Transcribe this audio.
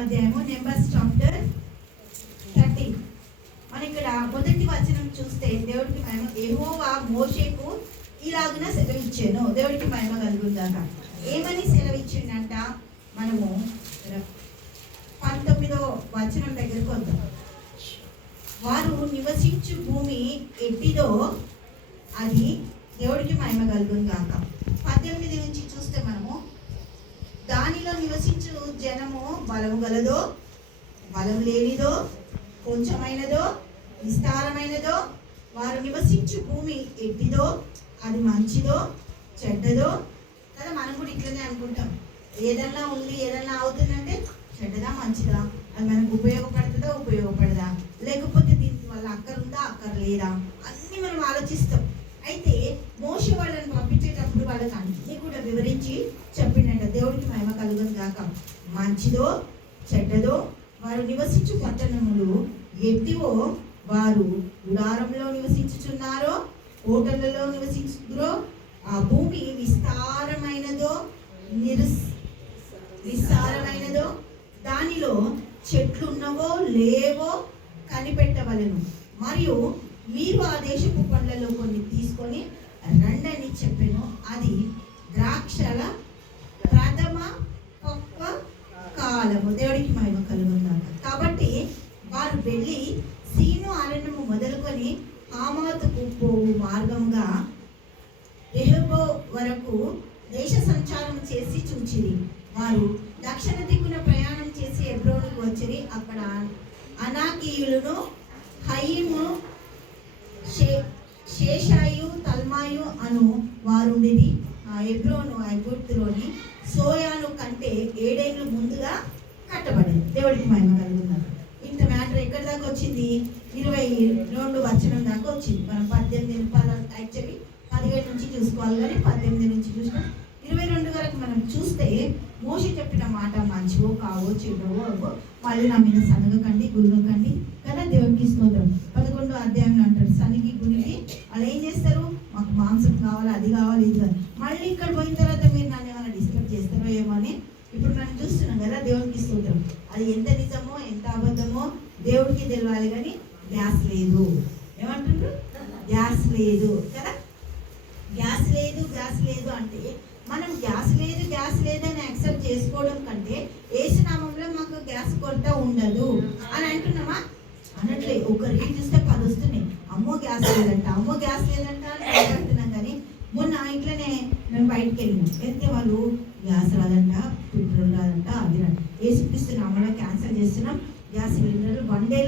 అధ్యాయము numbers chapter 30. మనం ఇక్కడ మొదటి వచనం చూస్తే దేవుడికి మహిమ, యెహోవా మోషేకు ఇలాగున సెలవిచ్చాను. దేవుడికి మహిమ కలుగుందాక. ఏమని సెలవిచ్చిందంట? మనము 19వ వచనం దగ్గరకు వద్దాం. వారు నివసించు భూమి ఎట్టిదో అది దేవుడికి మహిమ కలుగుందాక. 18 నుంచి చూస్తే మనము, దానిలో నివసించు జనము బలము గలదో, బలం లేనిదో, కొంచెమైనదో, విస్తారమైనదో, వారు నివసించు భూమి ఎట్టిదో అది మంచిదో చెడ్డదో కదా. మనం కూడా ఇట్లనే అనుకుంటాం, ఏదన్నా ఉంది ఏదన్నా అవుతుందంటే చెడ్డదా మంచిదా, అది మనకు ఉపయోగపడుతుందా ఉపయోగపడదా, లేకపోతే దీనికి వల్ల అక్కరుందా అక్కర్లేదా అన్నీ మనం ఆలోచిస్తాం. అయితే మోషే వాళ్ళని పంపించేటప్పుడు వాళ్ళకి అన్నీ కూడా వివరించి చెప్పిండట. దేవుడికి మహిమ కలుగును గాక. మంచిదో చెడ్డదో వారు నివసించు పట్టణములు ఎట్టివో, వారు గుడారంలో నివసించుచున్నారో హోటళ్లలో నివసించురో, ఆ భూమి విస్తారమైనదో విస్తారమైనదో, దానిలో చెట్లున్నవో లేవో కనిపెట్టవలెను. మరియు మీరు ఆ దేశపు పండ్లలో కొన్ని తీసుకొని రండని చెప్పాను. అది ద్రాక్షల ప్రథమ పక్వ కాలము. దేవుడికి మహిమ కలుగుందాక. కాబట్టి వారు వెళ్ళి సీను అరణ్యము మొదలుకొని హామాతుకు పోవు మార్గంగా రెహోబో వరకు దేశ సంచారం చేసి చూచిరి. వారు దక్షిణ దిక్కున ప్రయాణం చేసి హెబ్రోనుకు వచ్చిరి. అక్కడ అనాకీయులను, హయీము, షేషాయు, తల్మాయు అను వారుండిది. ఆ హెబ్రోను ఐగుప్తులోని సోయాను కంటే 7 ఏళ్ళు ముందుగా కట్టబడింది. దేవుడికి మహిమ కలుగుతున్నారు. ఇంత మ్యాటర్ ఎక్కడి దాకా వచ్చింది? 22 వచనం దాకా వచ్చింది. మనం 18 యాక్చువల్లీ 17 నుంచి చూసుకోవాలి, కానీ 18 నుంచి చూసినా 22 వరకు మనం చూస్తే మోషే చెప్పిన మాట మంచివో కావో చెడవో అవో మళ్ళీ నా మీద సనగకండి గురుగకండి కదా. దేవుడికి స్తోత్రం. 11వ అధ్యాయంలో అంటారు, సనిగి గురికి వాళ్ళు ఏం చేస్తారు, మాకు మాంసం కావాలి, అది కావాలి, ఇది కావాలి. మళ్ళీ ఇక్కడ పోయిన తర్వాత మీరు నన్ను ఏమైనా డిస్టర్బ్ చేస్తారో ఏమో అని ఇప్పుడు మనం చూస్తున్నాం కదా. దేవుడికి స్తోత్రం. అది ఎంత నిజమో ఎంత అబద్ధమో దేవుడికి తెలియాలి, కానీ గ్యాస్ లేదు. ఏమంటుండ్రు? గ్యాస్ లేదు కదా. గ్యాస్ లేదు అంటే మనం గ్యాస్ లేదు అని యాక్సెప్ట్ చేసుకోవడం కంటే యేసునామంలో మాకు గ్యాస్ కొరత ఉండదు అని అంటున్నామా? అనట్లే. ఒక రీల్ చూస్తే 10 వస్తున్నాయి. అమ్మో గ్యాస్ లేదంట అని అంటున్నాం. కానీ మొన్న ఇంట్లోనే మేము బయటకు వెళ్ళినాం. వెళ్తే వాళ్ళు గ్యాస్ రాదంట, పెట్రోల్ రాదంట, అది రాదు. యేసుక్రీస్తు నామంలో క్యాన్సిల్ చేస్తున్నాం. గ్యాస్ సిలిండర్లు 1 డే